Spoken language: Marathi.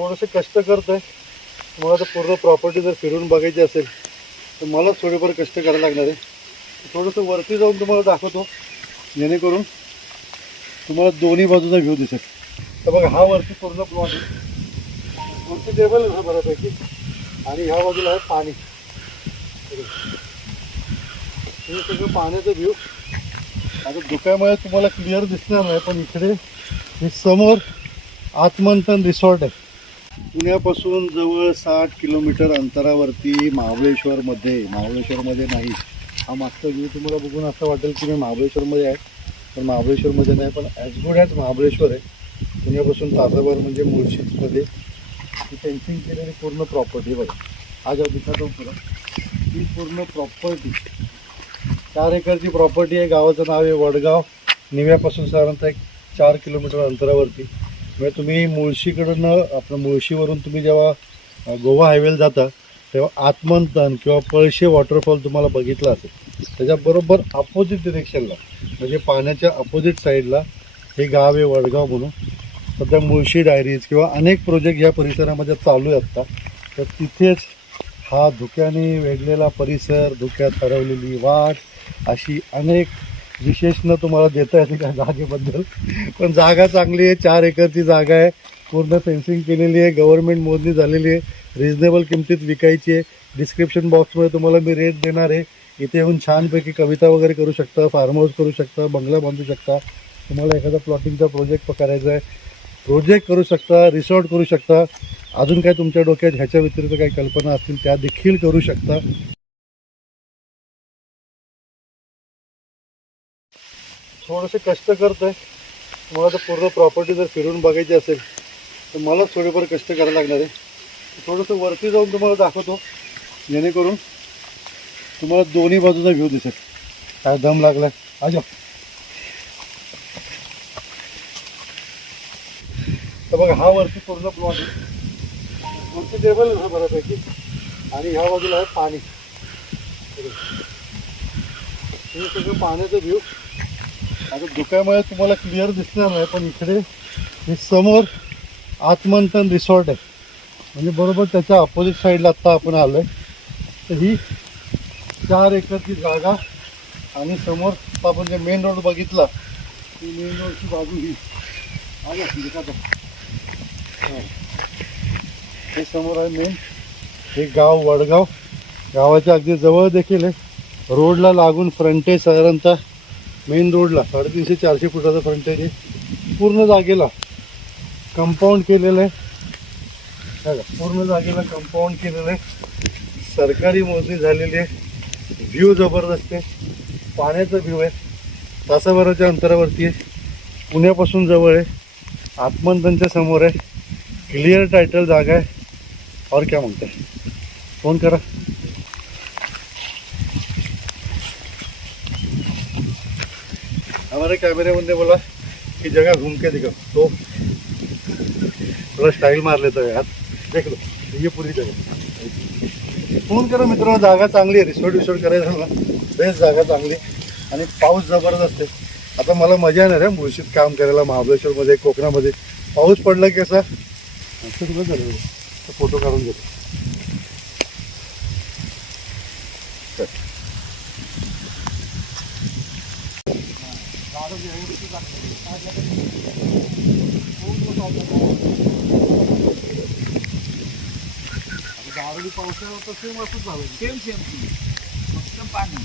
थोडेसे कष्ट करतोय. तुम्हाला तर पूर्ण प्रॉपर्टी जर फिरून बघायची असेल तर मलाच थोडेफार कष्ट करायला लागणार आहे. थोडंसं वरती जाऊन तुम्हाला दाखवतो. जेणेकरून तुम्हाला दोन्ही बाजूचा व्ह्यू दिसेल. तर बघा हा वरती पूर्ण प्लॉट आहे. वरती टेबल आहे बऱ्यापैकी. आणि ह्या बाजूला आहे पाणी. हे सगळं पाण्याचं व्ह्यू आता धुक्यामुळे तुम्हाला क्लिअर दिसणार नाही पण इकडे समोर आत्मंथन रिसॉर्ट आहे. पुण्यापासून जवळ साठ किलोमीटर अंतरावरती महाबळेश्वरमध्ये महाबळेश्वरमध्ये नाही. हा मागचा व्ह्यू तुम्हाला बघून असं वाटेल की मी महाबळेश्वरमध्ये आहे. पण महाबळेश्वरमध्ये नाही पण ॲज गुड ॲज महाबळेश्वर आहे. पुण्यापासून तासाभर म्हणजे मुळशीमध्ये ही फेन्सिंग केलेली पूर्ण प्रॉपर्टी बघा. आज दिसतो पुढं ही पूर्ण प्रॉपर्टी चार एकरची प्रॉपर्टी आहे. गावाचं नाव आहे वडगाव. निव्यापासून साधारणतः एक चार किलोमीटर अंतरावरती. म्हणजे तुम्ही मुळशीकडून आपलं मुळशीवरून तुम्ही जेव्हा गोवा हायवेला जाता तेव्हा आत्मंतन किंवा पळशे वॉटरफॉल तुम्हाला बघितला असेल. त्याच्याबरोबर अपोजिट डिरेक्शनला म्हणजे पाण्याच्या अपोजिट साईडला हे गाव आहे वडगाव म्हणून. सध्या मुळशी डायरीज किंवा अनेक प्रोजेक्ट या परिसरामध्ये चालू आहेत आता. तर तिथेच हा धुक्याने वेढलेला परिसर धुक्यात हरवलेली वाट अशी अनेक विशेषणं तुम्हाला देता येते त्या जागेबद्दल. पण जागा चांगली आहे चार एकरची जागा आहे. पूर्ण फेन्सिंग केलेली आहे गव्हर्नमेंट मोजणी झालेली आहे. रिजनेबल किमतीत विकायची आहे. डिस्क्रिप्शन बॉक्समध्ये तुम्हाला मी रेट देणार आहे. इथे येऊन छानपैकी कविता वगैरे करू शकता फार्म हाऊस करू शकता बंगला बांधू शकता. तुम्हाला एखादा प्लॉटिंगचा प्रोजेक्ट करायचा आहे. प्रोजेक्ट करू शकता रिसॉर्ट करू शकता. अजून काय तुमच्या डोक्यात ह्याच्या व्यतिरिक्त काही कल्पना असतील त्या देखील करू शकता. थोडेसे कष्ट करतोय. तुम्हाला तर पूर्ण प्रॉपर्टी जर फिरून बघायची असेल तर मलाच थोडेफार कष्ट करायला लागणार आहे. थोडंसं वरती जाऊन तुम्हाला दाखवतो. जेणेकरून तुम्हाला दोन्ही बाजूचा व्ह्यू दिसेल. काय दम लागलाय. आजा. तर बघा हा वरती पूर्ण प्लॉट आहे. वरती टेबल आहे बऱ्यापैकी. आणि ह्या बाजूला आहे पाणी. हे सगळं पाण्याचं व्ह्यू आता धुक्यामुळे तुम्हाला क्लिअर दिसणार नाही पण इकडे हे समोर आत्मंथन रिसॉर्ट आहे. म्हणजे बरोबर त्याच्या अपोजिट साईडला आत्ता आपण आलो आहे तर ही चार एकरची जागा आणि समोर आपण जे मेन रोड बघितला ती मेन रोडची बाजू ही. आली हे. समोर आहे मेन हे गाव वडगाव. गावाच्या अगदी जवळ देखील आहे. रोडला लागून फ्रंटेज साधारणतः मेन रोडला साडेतीनशे चारशे फुटाचं फ्रंटेज आहे पूर्ण जागेला कंपाऊंड केलेलं आहे. पूर्ण जागेला कंपाऊंड केलेलं आहे. सरकारी मोजणी झालेली आहे. व्ह्यू जबरदस्त आहे. पाण्याचा व्ह्यू आहे. तासाभराच्या अंतरावरती आहे. पुण्यापासून जवळ आहे. आत्मंथनच्या समोर आहे. क्लिअर टायटल जागा आहे. और क्या म्हणताय फोन करा. हमारे कैमरे बंदे बोला कि जगह घूम के दिखा तो थोड़ा स्टाईल मार लेतो यार। देख लो ये पूरी जगह। फोन करा मित्रांनो जागा चांगली आहे रिसोर्ट विसोर्ट करायचं ना बेस्ट जागा चांगली. आणि पाऊस जबरदस्त आहे. आता मला मजा येणार आहे मुळशीत काम करायला महाबळेश्वरमध्ये कोकणामध्ये. पाऊस पडला की असा असं तुला झालं फोटो काढून घेतो. चल. आता गारडी पावसाळ्यात तर सेम असंच झालं सेम सेम फक्त पाणी